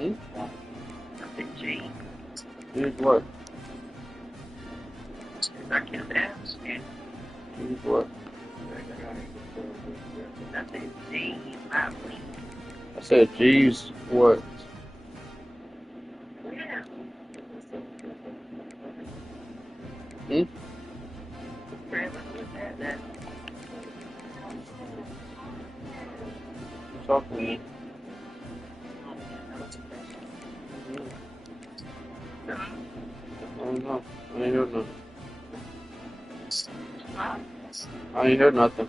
Hmm? I said G. Jeez what? I can't ask you. Jeez what? I said G. Lively. I said jeez what? Yeah. Hmm? Trailer was that. Talking to me. I don't know. I ain't heard nothing. I ain't heard nothing.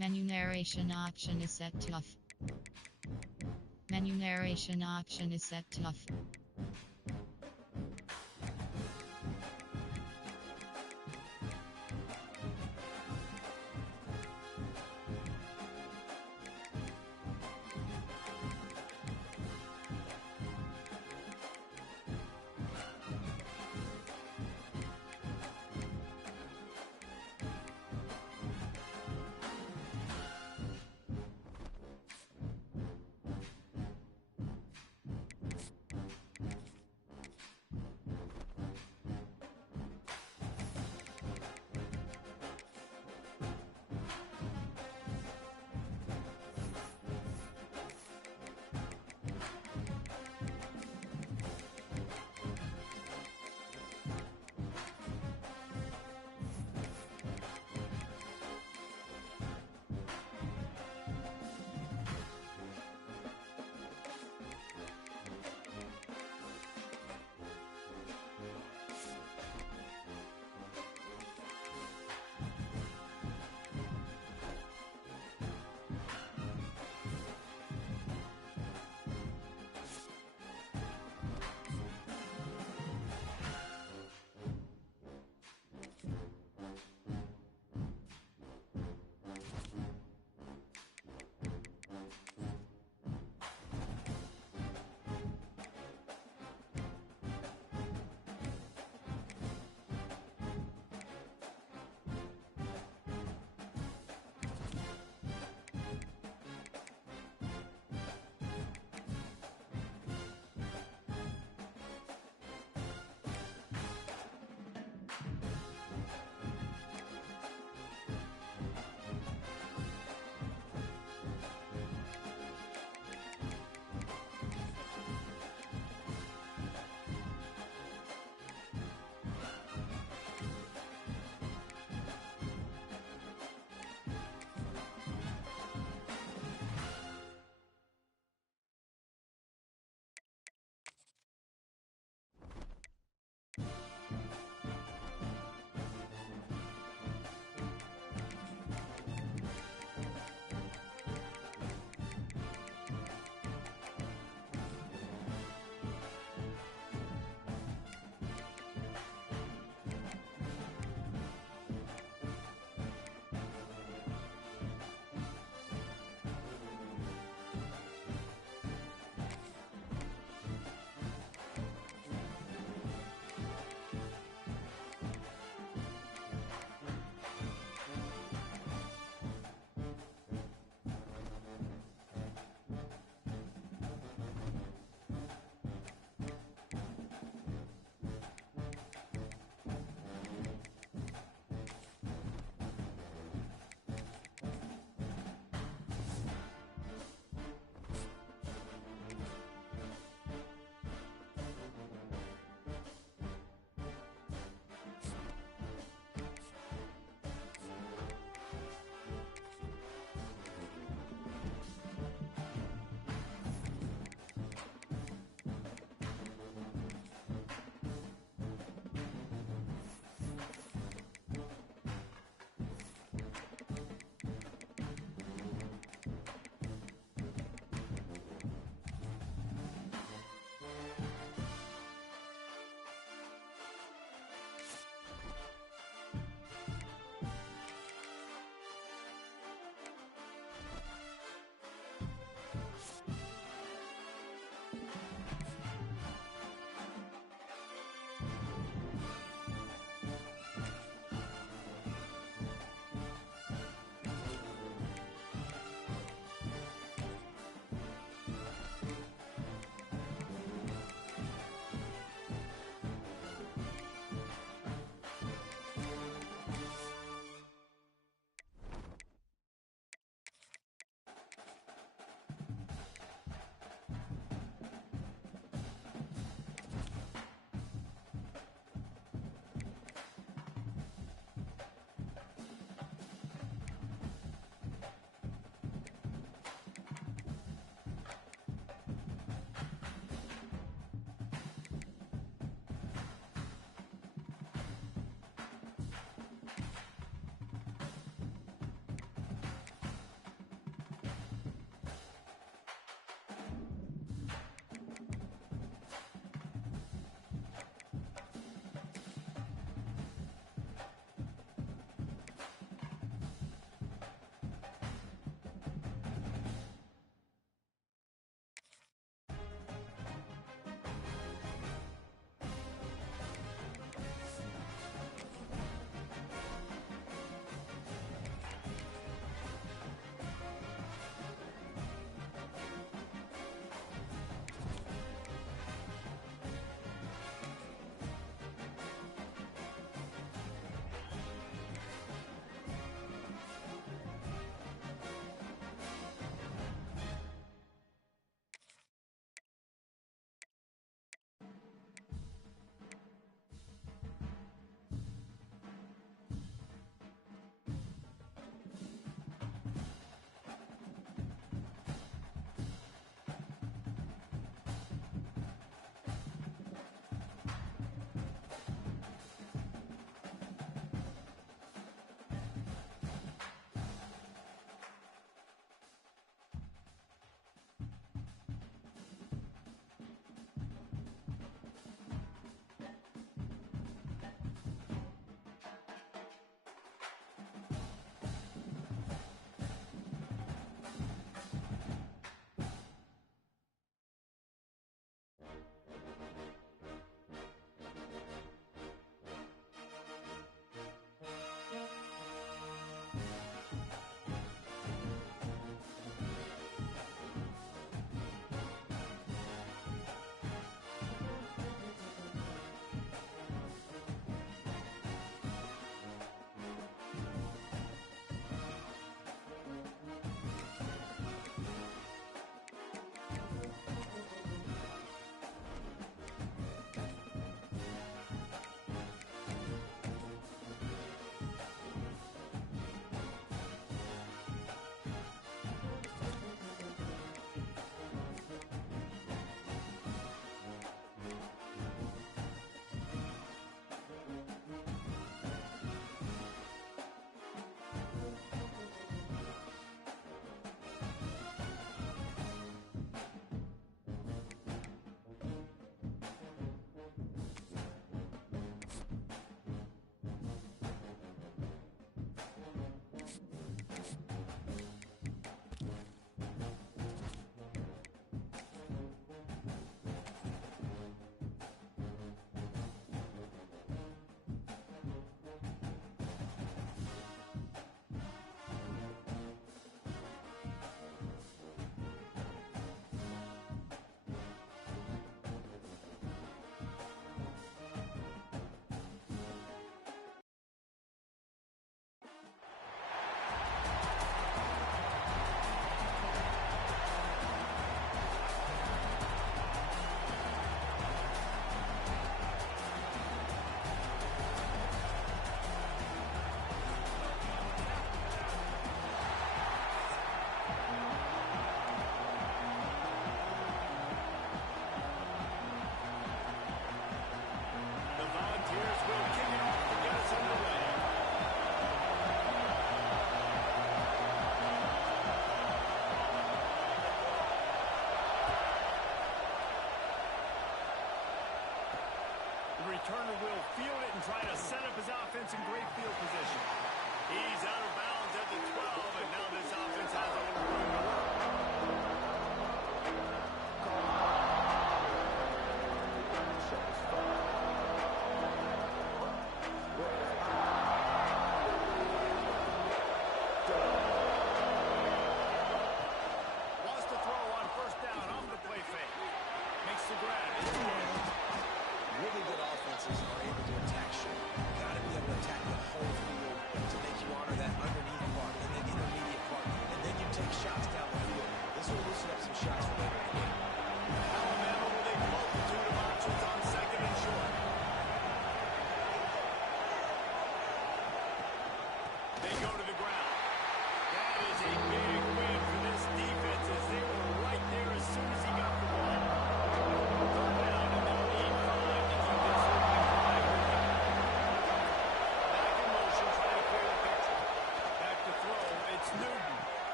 Menu narration option is set to off. Menu narration option is set to off.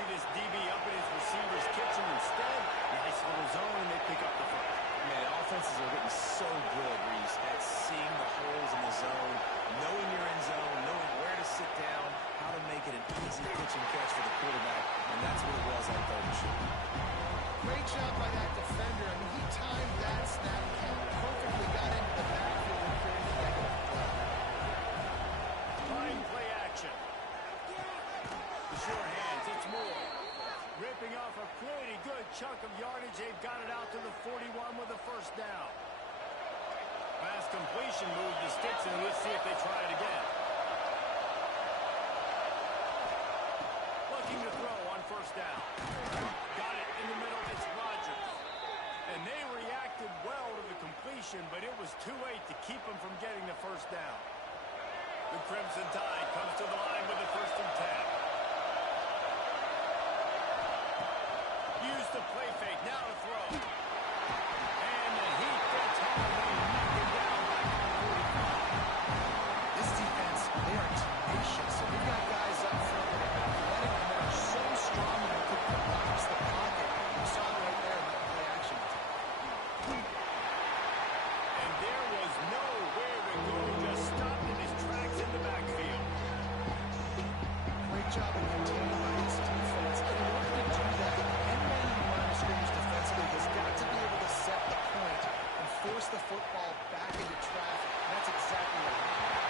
see this DB up in his receiver's kitchen instead. Nice little zone, and they pick up the first. Man, offenses are getting so good, Reese, at seeing the holes in the zone, knowing your end zone, knowing where to sit down, how to make it an easy pitch and catch for the quarterback, and that's what it was on third and short. Great job by that defender. I mean, he timed that snap count perfectly, got into the backfield and created a negative play. Fine play action. The sure hands, it's Moore. Ripping off a pretty good chunk of yardage. They've got it out to the 41 with a first down. Pass completion move to Stetson. Let's see if they try it again. Looking to throw on first down. Got it in the middle. It's Rodgers. And they reacted well to the completion, but it was too late to keep them from getting the first down. The Crimson Tide comes to the line with the 1st and 10. Use the play fake, now to throw. And the heat gets home. They knock him down back at the 45. This defense, they are tenacious. So we've got guys up front that are athletic and that are so strong and they could collapse the pocket. You saw it right there in that play action. And there was nowhere to go. Just stopped in his tracks in the backfield. Great job of containing by this defense. And in order to do that, any man in the line of scrimmage defensively has got to be able to set the point and force the football back into traffic. And that's exactly what happened.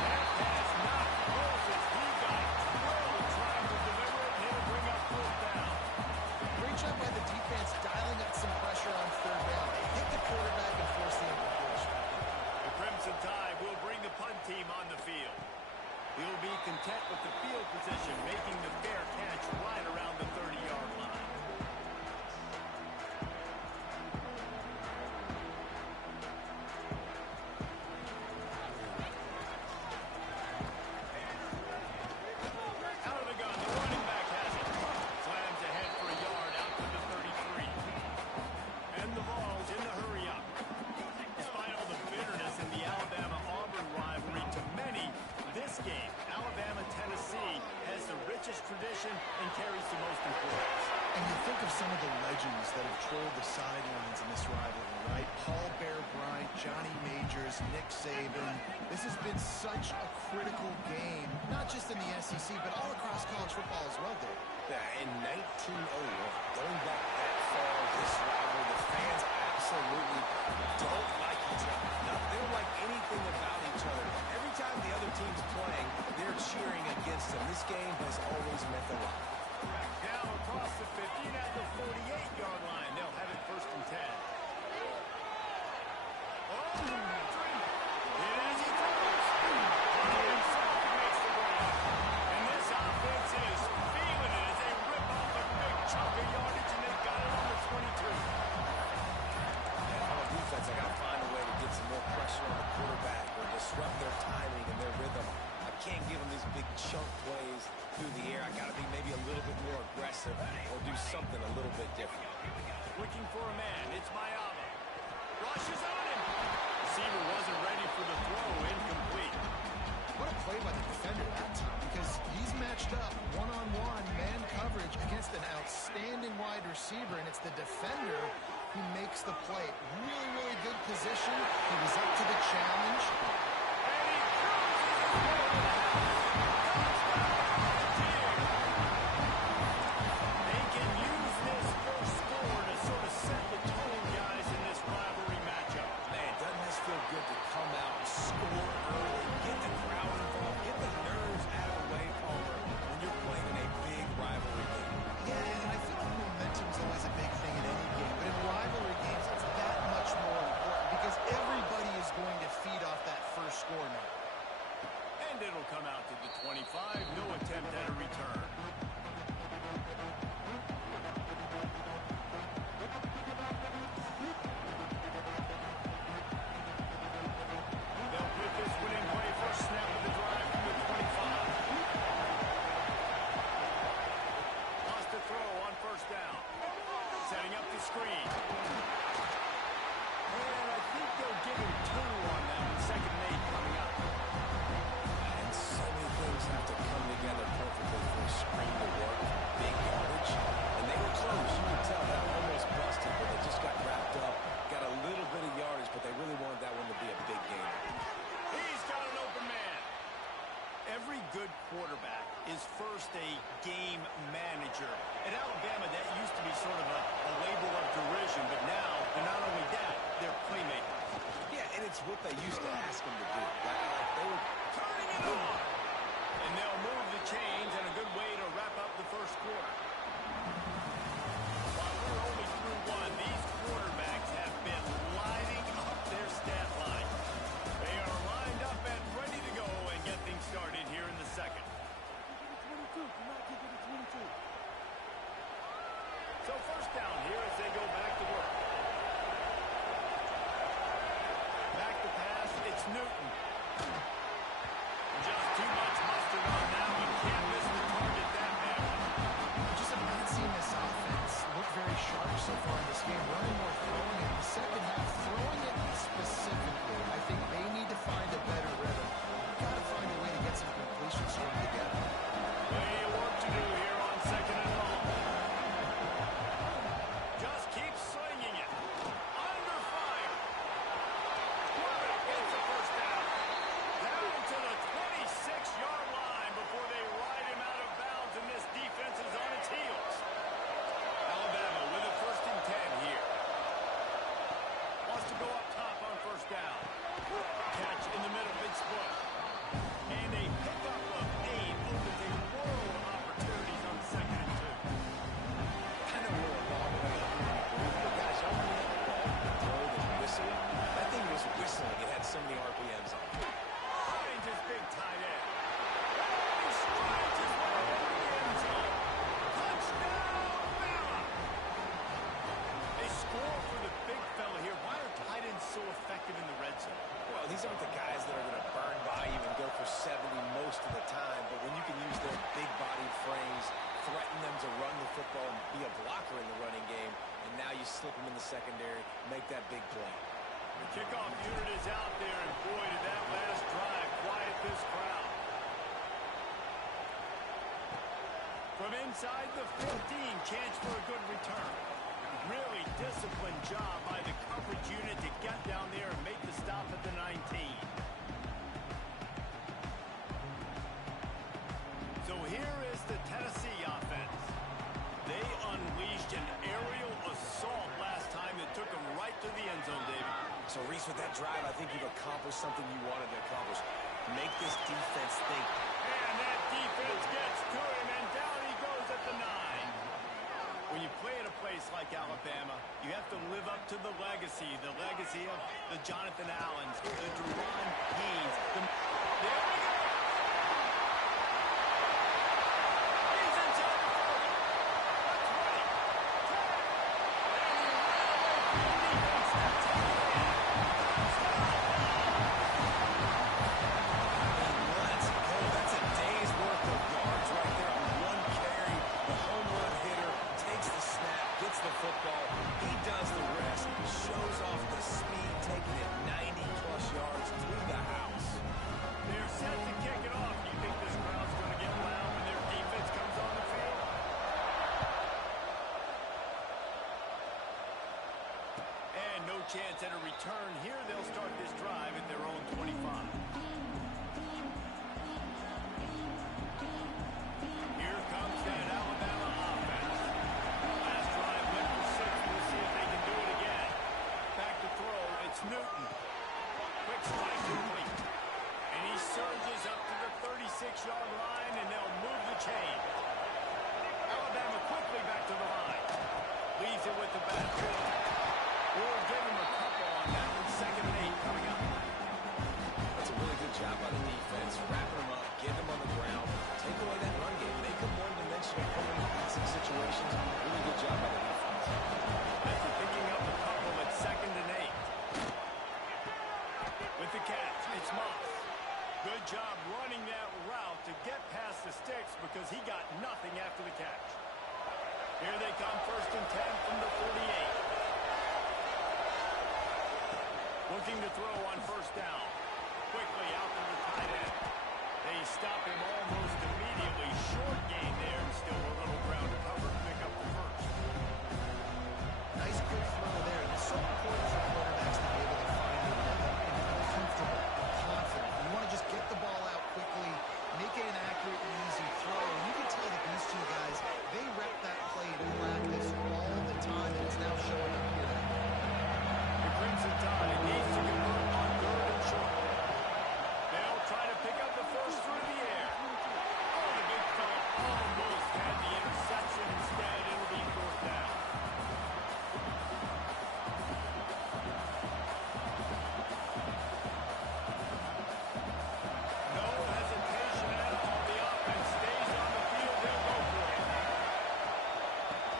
That pass not close as he got drilled trying to deliver it, and he'll bring up 4th down. Great job by the defense dialing up some pressure on 3rd down. They hit the quarterback and force the incompletion. The Crimson Tide will bring the punt team on the field. He'll be content with the field position, making the fair catch right around the 30-yard line. Out of the gun, the running back has it. Slams ahead for a yard out to the 33. And the ball's in the hurry-up. Despite all the bitterness in the Alabama-Auburn rivalry, to many, this game, Alabama-Tennessee, has the richest tradition and carries the most importance. And you think of some of the legends that have trolled the sidelines in this rivalry, right? Paul Bear Bryant, Johnny Majors, Nick Saban. This has been such a critical game, not just in the SEC, but all across college football as well, Dave. Yeah, in 1901, going back that far, this rivalry, the fans absolutely don't like each other. They don't like anything about each other. Every time the other team's playing, they're cheering against them. This game has always meant a lot. Now across the 50 at the 48-yard line. They'll have it 1st and 10. Oh, hit as he throws. Himself makes the grab. And this offense is feeling it as they rip off a big chunk of yardage, and they've got it on the 22. Yeah, on defense, I got to find a way to get some more pressure on the quarterback or disrupt their timing and their rhythm. I can't give them these big chunk plays through the air. I got to be maybe a little bit more aggressive or do something a little bit different. Looking for a man. It's Mayava. Rushes on him. Receiver wasn't ready for the throw. Incomplete. What a play by the defender that time, because he's matched up one-on-one man coverage against an outstanding wide receiver, and it's the defender who makes the play. Really, really good position. He was up to the challenge. And he cruises his way to the house. They can use this first score to sort of set the tone, guys, in this rivalry matchup. Man, doesn't this feel good to come out and score early, get the crowd involved, get the nerves out of the way, Palmer, when you're playing in a big rivalry game. Yeah, and I feel like momentum's always a big thing in any game, but in rivalry games, it's that much more important because everybody is going to feed off that first score now. And it'll come out to the 25. No attempt at a return. They'll put this one in play. First snap of the drive from the 25. Lost to throw on first down. Setting up the screen. And I think they'll give him 2 on that. 2nd and 8 coming up. And And so many things have to come together perfectly for a screen to work. Big yardage. And they were close. You could tell that almost busted, but they just got wrapped up. Got a little bit of yardage, but they really wanted that one to be a big game. He's got an open man. Every good quarterback is first a game manager. At Alabama, that used to be sort of a label of derision, but now they're not only that, they're playmakers. Yeah, and it's what they used to ask them to do. Like they were Turning it on. And they'll move the chains, and a good way to wrap up the first quarter. While we're only through one, these quarterbacks have been lighting up their stat line. They are lined up and ready to go and get things started here in the second. So first down here as they go back to work. Back to pass, it's Newton. Just too much mustard on that one. Can't miss the target that bad. Just have not seen this offense look very sharp so far in this game. Running more, throwing it. In the second half, throwing it specifically. I think they need to find a better rhythm. Got to find a way to get some completions strung together. Plenty of work to do here on second and long. Just keep swinging it. Under fire. Quarterback gets the first down. Down to the 26-yard line before they ride him out of bounds, and this defense is on its heels. Alabama with a 1st and 10 here. Wants to go up top on first down. Catch in the middle, big split. And a pickup of 8 opens a world of opportunities on 2nd and 2. I know we're a long way up here, but guys, y'all remember that ball, throw, the whistle? That thing was whistling. It had so many RPMs on it. Finds his big tight end. He strides his way into the end zone. Touchdown, Bama! They score for the big fella here. Why are tight ends so effective in the red zone? Well, these aren't the guys that are going to burn by you and go for 70 most of the time, but when you can use their big-bodied frames, threaten them to run the football and be a blocker in the running game, and now you slip them in the secondary, make that big play. The kickoff unit is out there, and boy, did that last drive quiet this crowd. From inside the 15, chance for a good return. Really disciplined job by the coverage unit to get down there and make the stop at the 19. So here is the Tennessee offense. They unleashed an aerial assault last time that took them right to the end zone, David. So, Reese, with that drive, I think you've accomplished something you wanted to accomplish. Make this defense think. And that defense gets to him, and down he goes at the 9. When you play at a place like Alabama, you have to live up to the legacy of the Jonathan Allens, the Duron Haynes. There we go! He's inside the 40. That's ready. 10. And he ran away from the defense. That's it. Let's go. That's a day's worth of yards right there on one carry. The home run hitter takes the snap, gets the football. He does the rest. Shows off the speed, taking it 90-plus yards to the house. They're set to kick it off. You think this crowd's going to get loud when their defense comes on the field? And no chance at a return here. They'll start this drive at their own 25. Here comes that Alabama offense. Last drive went for 6. We'll see if they can do it again. Back to throw. It's Newton. Quick strike complete. And he surges up to the 36-yard line, and they'll move the chain. Alabama quickly back to the line. Leaves it with the back. We'll give him a couple on that one. 2nd and 8 coming up. That's a really good job by the defense. Wrapping them up, get them on the ground, take away that run game, make them one-dimensional, put them in passing situations. Really good job by the defense. After picking up a couple at 2nd and 8. With the catch, it's Moss. Good job running that route to get past the sticks because he got nothing after the catch. Here they come, 1st and 10 from the 48. Looking to throw on first down. Quickly out to the tight end. They stop him almost immediately. Short gain there. Still a little ground to cover to pick up the first. Nice quick throw there. It's so important for quarterbacks to be able to find their rhythm and to be comfortable, confident. You want to just get the ball out quickly, make it an accurate and easy throw. And you can tell that these two guys, they rep that play in practice all the time, and it's now showing up here. The Crimson Tide needs to convert on 3rd and short. They'll try to pick up the first through the air. Oh, the big fella almost had the interception. Instead, it'll be 4th down. No hesitation at all. The offense stays on the field. They'll go for it.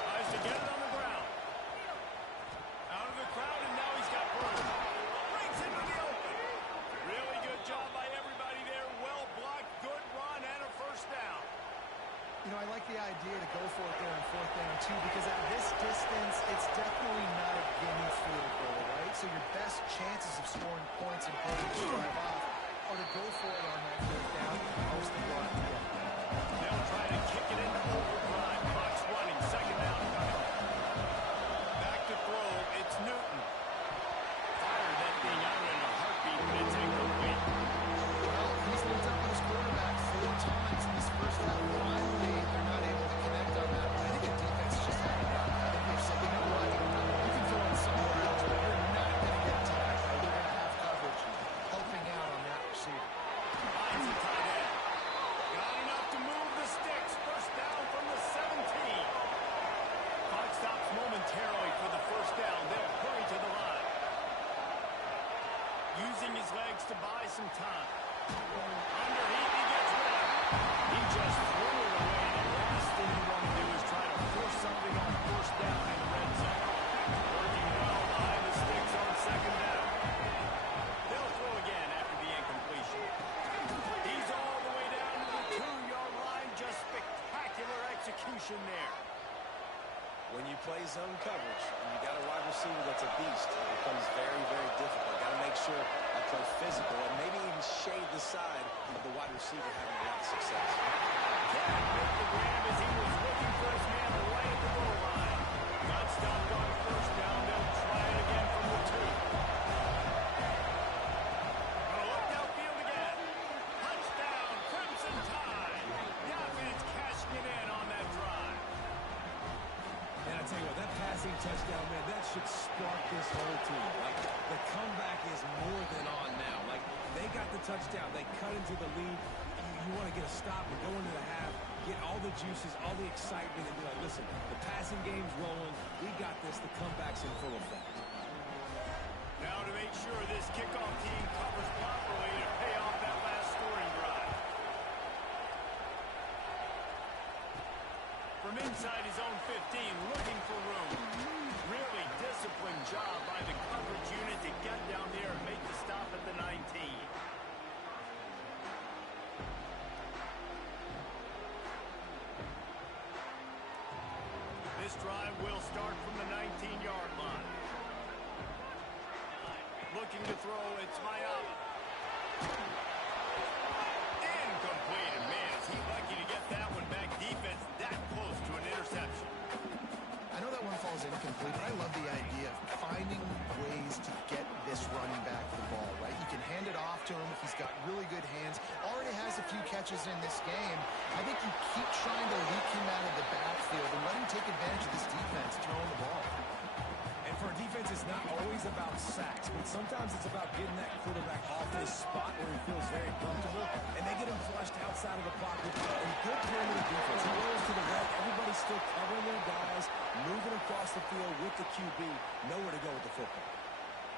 Tries to get it on the ground. Out of the crowd, and now he's got room. Brings him to the open. Really good job by everybody there. Well blocked, good run, and a first down. You know, I like the idea to go for it there on 4th down, too, because at this distance, it's definitely not a gimme field goal, right? So your best chances of scoring points and pulling the drive off are to go for it on that 4th down and post the block. They'll try to kick it into overdrive. Clock's running. 2nd down coming. Back to throw. It's Newton. Fired that thing out in a heartbeat, but it's incomplete. Well, he's linked up with his quarterback 4 times in this first half. Finally, they're not able to connect on that. I think the defense just had enough. I think they've said, you know what, you can throw it somewhere else, but you're not going to get a tackle. You're going to have coverage helping out on that receiver. Finds a tight end. Got enough to move the sticks. First down from the 17. Clock stops momentarily for the first down. They'll hurry to the line. Using his legs to buy some time. Underneath, he gets rid of it. He just threw it away. The last thing you want to do is try to force something on 1st down in the red zone. Working well behind the sticks on 2nd down. They'll throw again after the incompletion. He's all the way down to the 2-yard line. Just spectacular execution there. When you play zone coverage and you got a wide receiver that's a beast, it becomes very, very difficult. Got to make sure I play physical and maybe even shade the side of the wide receiver having a lot of success. Can't make the grab as he was looking for his man right at the goal line. Got stopped on 1st down. They'll try it again from the 2. Gonna look downfield again. Touchdown, Crimson Tide. The offense cashing it in on that drive. And I tell you what, that passing touchdown, man, that should spark this whole team. Like, the comeback is more than on now. Like, they got the touchdown. They cut into the lead. You want to get a stop and go into the half, get all the juices, all the excitement, and be like, listen, the passing game's rolling. We got this. The comeback's in full effect. Now to make sure this kickoff team covers properly to pay off that last scoring drive. From inside his own 15, looking for room. Really disciplined job by the coverage unit to get down there and make the stop at the 19. This drive will start from the 19-yard line. Looking to throw, it's Mayaba. Incomplete, and man, is he lucky to get that one back. Defense that close to an interception. I know that one falls incomplete, but I love the idea of finding ways to get this running back the ball, right? You can hand it off to him if he's got really good hands. Already has a few catches in this game. I think you keep trying to leak him out of the backfield and let him take advantage of this defense throwing the ball. And for a defense, it's not always about sacks, but sometimes it's about getting that quarterback off his spot where he feels very comfortable, and they get him flushed outside of the pocket. And good perimeter defense. He rolls to the right. Everybody's still covering their guys, moving across the field with the QB. Nowhere to go with the football.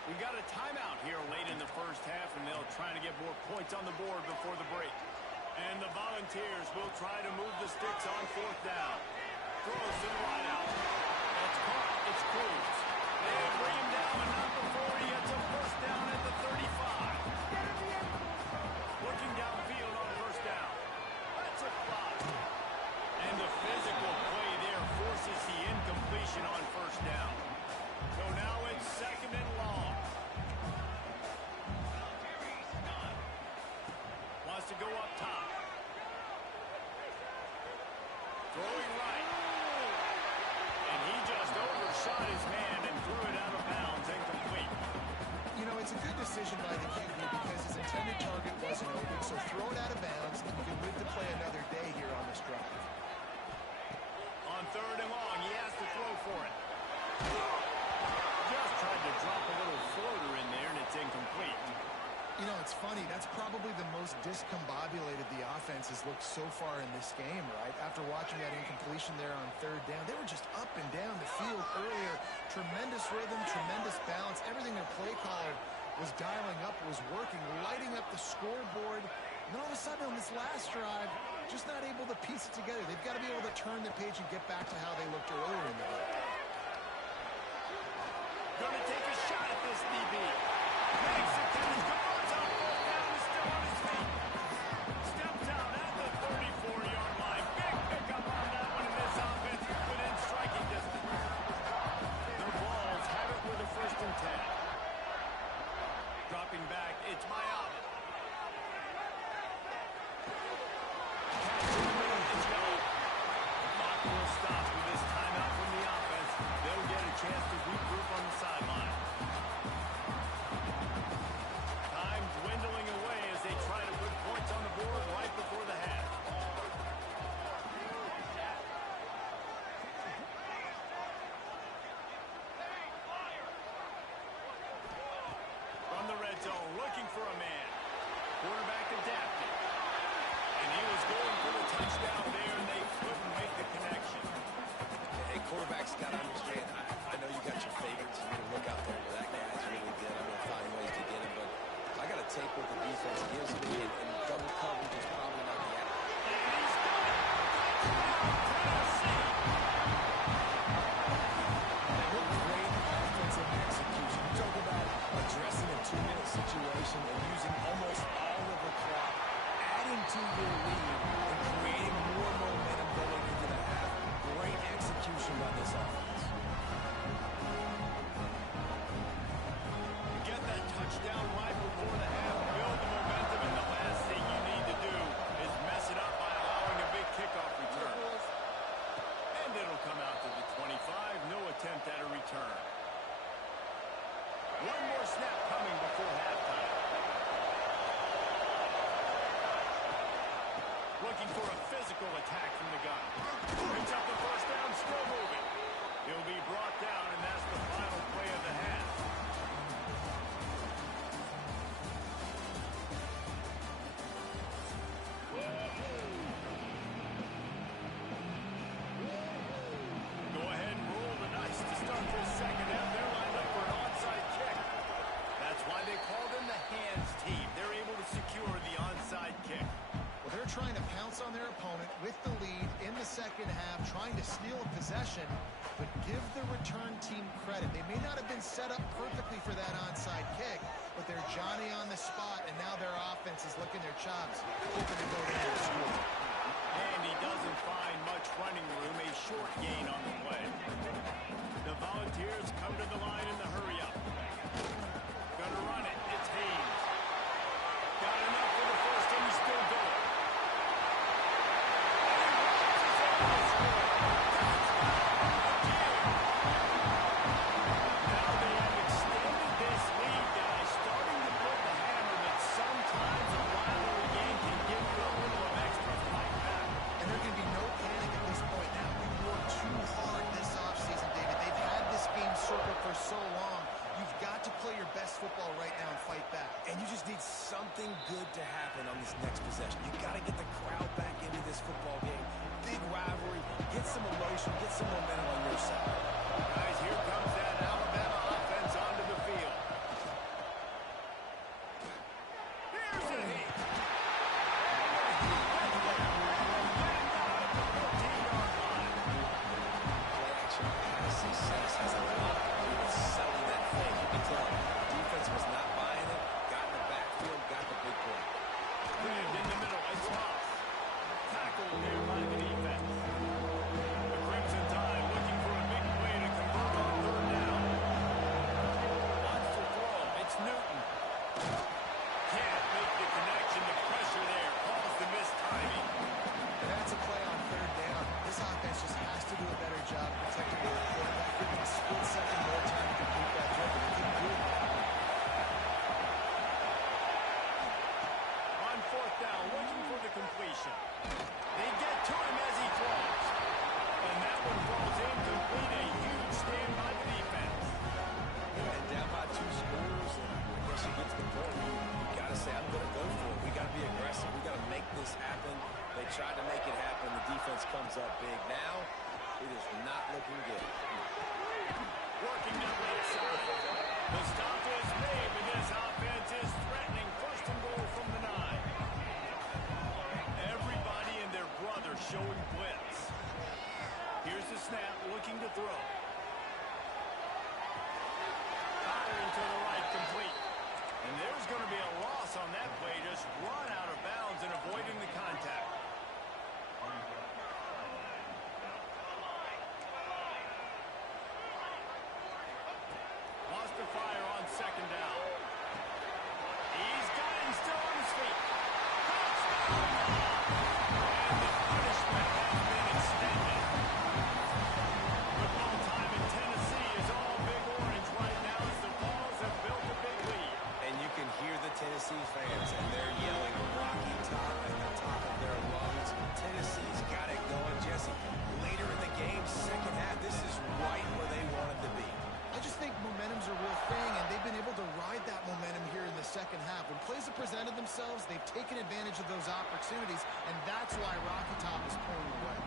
We got a timeout here late in the first half, and they'll try to get more points on the board before the break. And the Volunteers will try to move the sticks on 4th down. Throws to the wideout. That's caught. It's Cruz. They bring him down, but not before he gets a first down at the 35. Looking downfield on 1st down. That's a flop. And the physical play there forces the incompletion on 1st down. So now it's 2nd and long. Wants to go up top. caught his hand and threw it out of bounds, incomplete. You know, it's a good decision by the QB because his intended target wasn't open, so throw it out of bounds, and you can live to play another day here on this drive. On 3rd and long, he has to throw for it. Just tried to drop a little floater in there, and it's incomplete. You know, it's funny. That's probably the most discombobulated the offense has looked so far in this game, right? After watching that incompletion there on 3rd down, they were just up and down the field earlier. Tremendous rhythm, tremendous balance. Everything their play caller was dialing up was working, lighting up the scoreboard. And then all of a sudden on this last drive, just not able to piece it together. They've got to be able to turn the page and get back to how they looked earlier in the game. Gonna take a shot at this DB. Makes it to his guards on 4th down, is still on his feet. Steps out at the 34-yard line. Big pickup on that one, and this offense within striking distance. The Vols have it with a 1st and 10. Dropping back, it's Miami. Clock will stop with this timeout from the offense. They'll get a chance to regroup on the sideline. Time dwindling away as they try to put points on the board right before the half. From the red zone, looking for a man. Quarterback adapted. And he was going for the touchdown there, and they couldn't make the connection. Hey, quarterbacks got to understand, I know you got your favorites. You're going to look out there and that guy's really good. I'm going to find ways to get him, but I got to take what the defense gives me, and double coverage is probably not the answer. And he's done it! Tennessee! They look great offensive execution. You talk about addressing a 2-minute situation and using almost all of the clock, adding to your lead, and creating more momentum going into the half. Great execution by this offense. Get that touchdown right before the half. Build the momentum, and the last thing you need to do is mess it up by allowing a big kickoff return. And it'll come out to the 25. No attempt at a return. One more snap coming before halftime. Looking for a physical attack from the gun. Picks up the 1st down, still moving. He'll be brought down, and that's the final play of the half. Go ahead and roll the dice to start this 2nd half. They're lined up for an onside kick. That's why they call them the hands team. They're able to secure the onside kick. Well, they're trying to pounce on their opponent with the lead in the 2nd half, trying to steal a possession, but give the return team credit. They may not have been set up perfectly for that onside kick, but they're Johnny on the spot, and now their offense is licking their chops, hoping to go down and score. And he doesn't find much running room, a short gain on the play. The Volunteers come to the line in the hurry-up. Gonna run it. It's Haynes. Got enough for the 1st, and he's still going. Now they have extended this lead, guys, starting to put the hammer that sometimes a rivalry game can give you a little of extra fight back. And there can be no panic at this point now. We worked too hard this offseason, David. They've had this game circled for so long. You've got to play your best football right now and fight back. And you just need something good to happen on this next possession. You got to get the crowd back into this football game. Big rivalry, get some emotion, get some momentum on your side. Guys, here comes that Alabama offense onto the field. Here's a hit. Play action pass success has a lot to do with selling that thing. You can tell defense was not buying it, got in the backfield, got the big play. Crammed in the middle, it's Moss. Tackled there by the defense. The Crimson Tide looking for a big play to convert on 3rd down. Wants to throw, it's Newton. Can't make the connection, the pressure there, calls the missed timing. And that's a play on 3rd down. This offense just has to do a better job protecting the quarterback, giving a split taking advantage of those opportunities, and that's why Rocky Top is pulling away.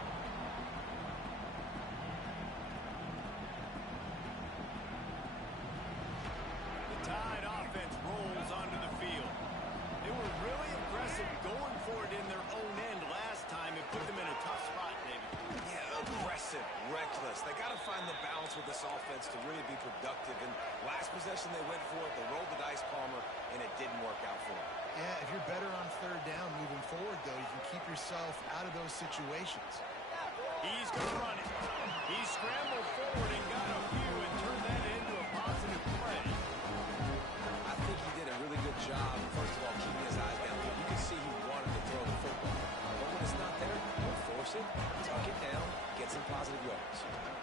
The Tide offense rolls onto the field. They were really aggressive going for it in their own end last time. It put them in a tough spot, David. Yeah, aggressive, reckless. They got to find the balance with this offense to really be productive. And last possession they went for it, they rolled the dice, Palmer, and it didn't work out for them. Yeah, if you're better on third down moving forward, though, you can keep yourself out of those situations. He's going to run it. He scrambled forward and got a few and turned that into a positive play. I think he did a really good job, first of all, keeping his eyes down. You can see he wanted to throw the football. But when it's not there, don't force it, tuck it down, get some positive yards.